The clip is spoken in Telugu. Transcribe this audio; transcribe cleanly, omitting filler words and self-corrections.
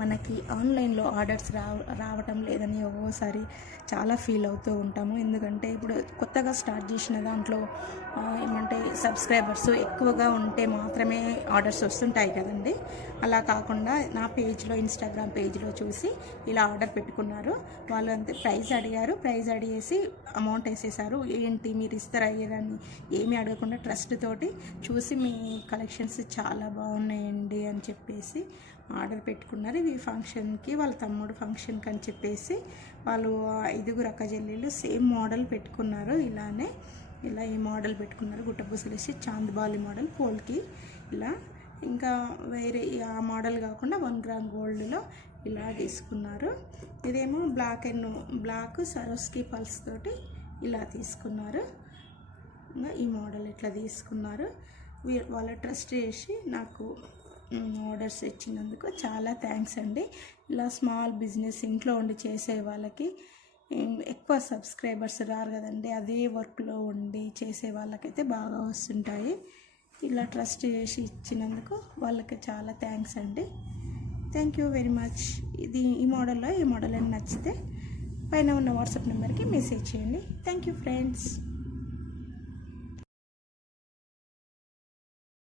మనకి ఆన్లైన్లో ఆర్డర్స్ రావటం లేదని ఒక్కోసారి చాలా ఫీల్ అవుతూ ఉంటాము. ఎందుకంటే ఇప్పుడు కొత్తగా స్టార్ట్ చేసిన దాంట్లో ఏమంటే సబ్స్క్రైబర్స్ ఎక్కువగా ఉంటే మాత్రమే ఆర్డర్స్ వస్తుంటాయి కదండి. అలా కాకుండా నా పేజ్లో, ఇన్స్టాగ్రామ్ పేజ్లో చూసి ఇలా ఆర్డర్ పెట్టుకున్నారు. వాళ్ళు అంతే ప్రైస్ అడిగారు, ప్రైస్ అడిగేసి అమౌంట్ వేసేసారు. ఏంటి మీరు ఇస్తారా అని ఏమీ అడగకుండా ట్రస్ట్ తోటి చూసి మీ కలెక్షన్స్ చాలా బాగున్నాయండి అని చెప్పేసి ఆర్డర్ పెట్టుకున్నారు. ఇవి ఫంక్షన్కి, వాళ్ళ తమ్ముడు ఫంక్షన్కి అని చెప్పేసి వాళ్ళు 5 అక్క చెల్లెళ్ళు సేమ్ మోడల్ పెట్టుకున్నారు. ఇలా ఈ మోడల్ పెట్టుకున్నారు, గుట్టపూసలేసి చాందబాలి మోడల్ పోల్కి ఇలా. ఇంకా వేరే ఆ మోడల్ కాకుండా 1 గ్రామ్ గోల్డ్లో ఇలా తీసుకున్నారు. ఇదేమో బ్లాక్ సరోస్కి పల్స్ తోటి ఇలా తీసుకున్నారు. ఇంకా ఈ మోడల్ ఇట్లా తీసుకున్నారు. వాళ్ళ ట్రస్ట్ చేసి నాకు ఆర్డర్స్ ఇచ్చినందుకు చాలా థ్యాంక్స్ అండి. ఇలా స్మాల్ బిజినెస్ ఇంట్లో ఉండి చేసే వాళ్ళకి ఎక్కువ సబ్స్క్రైబర్స్ రారు కదండి. అదే వర్క్లో ఉండి చేసే వాళ్ళకైతే బాగా వస్తుంటాయి. ఇలా ట్రస్ట్ చేసి ఇచ్చినందుకు వాళ్ళకి చాలా థ్యాంక్స్ అండి. Thank you very much. ఈ మోడల్ అని నచ్చితే పైన ఉన్న వాట్సాప్ నెంబర్కి మెసేజ్ చేయండి. Thank you friends.